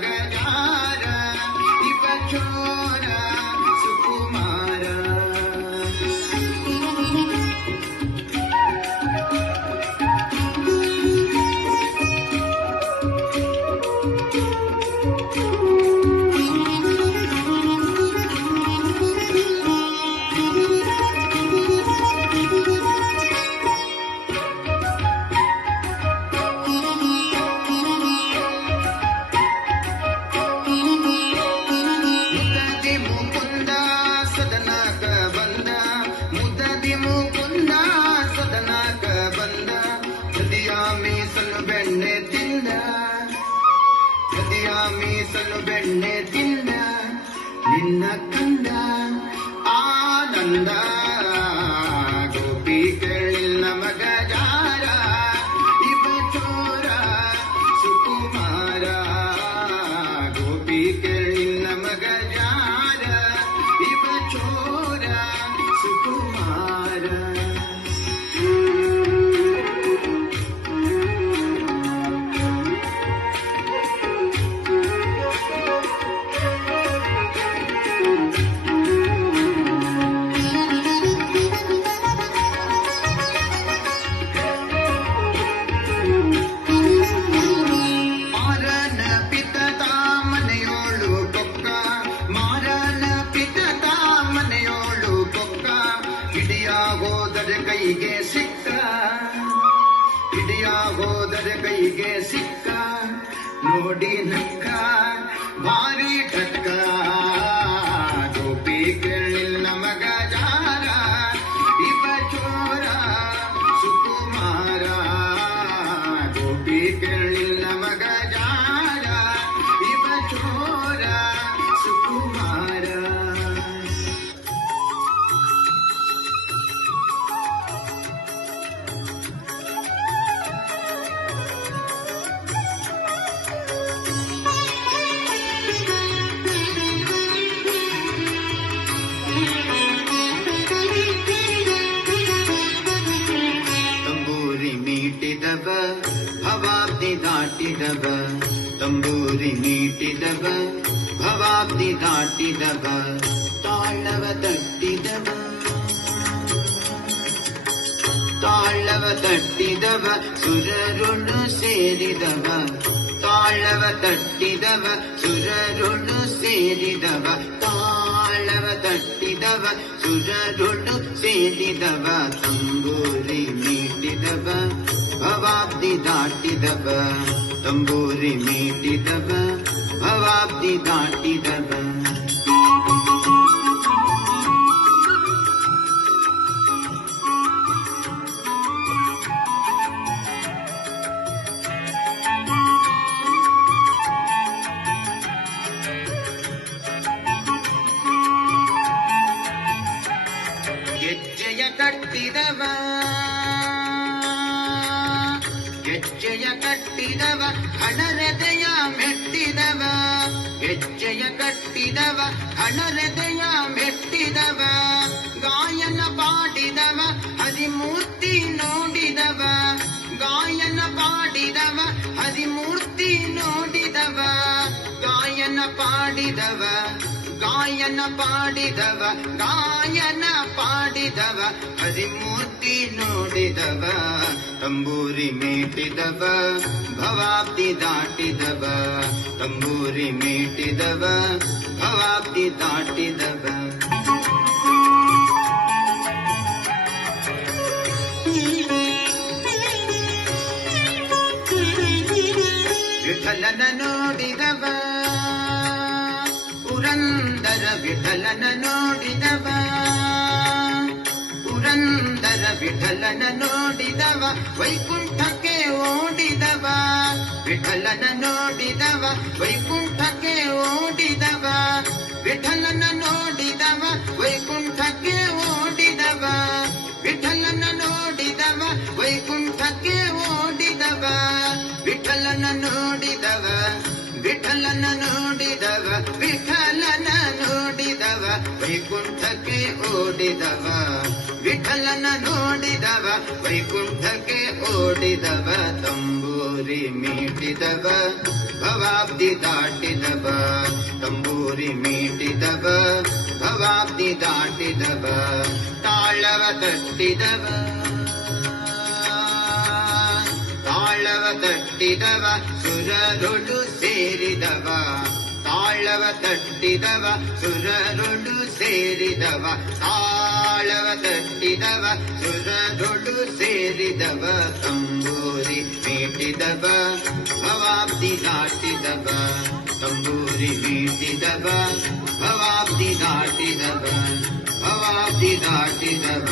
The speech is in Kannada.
ನಮಗ ಯಾರ ಇವ ಚೋರ ಸುಕುಮಾರ. ಮೀಸಲು ಬೆಣ್ಣೆ ತಿಂದ ನಿನ್ನ ಕಂದ ಆನಂದ. ಗೋಪಿ ಕೇಳಿಲ್ಲ ಮಗ ಯಾರ ಇವ ಚೋರ ಸುಕುಮಾರ. ಗೋಪಿ ಕೇಳಿಲ್ಲ ಮಗ ಯಾರ ಇವ ಚೋರ ಸುಕುಮಾರ. ಕೈಗೆ ಸಿಕ್ಕ ಹಿಡಿಯಾಗೋದರೆ ಕೈಗೆ ಸಿಕ್ಕ ನೋಡಿ ನಕ್ಕ ಭಾರಿ ಟಕ್ಕ. ಗೋಪಿ ಕೇಳಿಲ್ಲ ಮಗ ಯಾರ ಇವ ಚೋರ ಸುಕುಮಾರ. ಗೋಪಿ ಕೇಳಿಲ್ಲ ಮಗ ಯಾರ ಇವ ಚೋರ ಸುಕುಮಾರ. ಭವಾಬ್ದಿ ದಾಟಿದವ ತಂಬೂರಿ ಮೀಟಿದವ ಭವಾಬ್ದಿ ದಾಟಿದವ ತಾಳವ ತಟ್ಟಿದವ ತಾಳವ ತಟ್ಟಿದವ ಸುರರುಳು ಸೇರಿದವ ತಾಳವ ತಟ್ಟಿದವ ಸುರರುಳು ಸೇರಿದವ ತಾಳವ ತಟ್ಟಿದವ ಸುರರುಳು ಸೇರಿದವ ತಂಬೂರಿ ಮೀಟಿದವ ಭವಾಬ್ದಿ ದಾಟಿದವ ತಂಬೂರಿ ಮೀಟಿದವ ಭವಾಬ್ದಿ ದಾಟಿದವ. ಗೆಜ್ಜೆಯ ಕಟ್ಟಿದವ ಗೆಜ್ಜೆಯ ಕಟ್ಟಿದವ ಹಣರೆದೆಯ ಮೆಟ್ಟಿದವ. ಗೆಜ್ಜೆಯ ಕಟ್ಟಿದವ ಹಣರೆದೆಯ ಮೆಟ್ಟಿದವ. ಗಾಯನ ಪಾಡಿದವ ಹರಿಮೂರ್ತಿ ನೋಡಿದವ. ಗಾಯನ ಪಾಡಿದವ ಹರಿಮೂರ್ತಿ ನೋಡಿದವ. ಗಾಯನ ಪಾಡಿದವ ಗಾಯನ ಪಾಡಿದವ ಗಾಯನ ಪಾಡಿದವ ಹರಿಮೂರ್ತಿ ನೋಡಿದವ. ತಂಬೂರಿ ಮೀಟಿದವ ಭವಾಬ್ದಿ ದಾಟಿದವ ತಂಬೂರಿ ಮೀಟಿದವ ಭವಾಬ್ದಿ ದಾಟಿದವ. ವಿಠಲನ ನೋಡಿದವ ಪುರಂದರ ವಿಠಲನ ನೋಡಿದವ. ಪುರಂದರ ವಿಠಲನ ನೋಡಿದವ ವೈಕುಂಠಕ್ಕೆ ಓಡಿದವ. ವಿಠಲನ ನೋಡಿದವ ವೈಕುಂಠಕ್ಕೆ ಓಡಿದವ. ವಿಠಲನ ನೋಡಿದವ ವೈಕುಂಠಕ್ಕೆ ಓಡಿದವ. ವಿಠಲನ ನೋಡಿದವ ವೈಕುಂಠಕ್ಕೆ ಓಡಿದವ. ವಿಠಲನ ನೋಡಿದವ ವಿಠಲನ ನೋಡಿದವ ವಿಠಲನ ನೋಡಿದವ ವೈಕುಂಠಕ್ಕೆ ಓಡಿದವ. ವಿಠಲನ ನೋಡಿದವ ವೈಕುಂಠಕ್ಕೆ ಓಡಿದವ. ತಂಬೂರಿ ಮೀಟಿದವ ಭವಾಬ್ದಿ ದಾಟಿದವ ತಂಬೂರಿ ಮೀಟಿದವ ಭವಾಬ್ದಿ ದಾಟಿದವ ತಾಳವ ತಟ್ಟಿದವ ತಾಳವ ತಟ್ಟಿದವ ಸುರರೊಳು ಸೇರಿದವ ತಾಳವ ತಟ್ಟಿದವ ಸುರರೊಳು ಸೇರಿದವ ತಾಳವ ತಟ್ಟಿದವ ಸುರರೊಳು ಸೇರಿದವ ತಂಬೂರಿ ಮೀಟಿದವ ಭವಾಬ್ದಿ ದಾಟಿದವ ತಂಬೂರಿ ಮೀಟಿದವ ಭವಾಬ್ದಿ ದಾಟಿದವ ಭವಾಬ್ದಿ ದಾಟಿದವ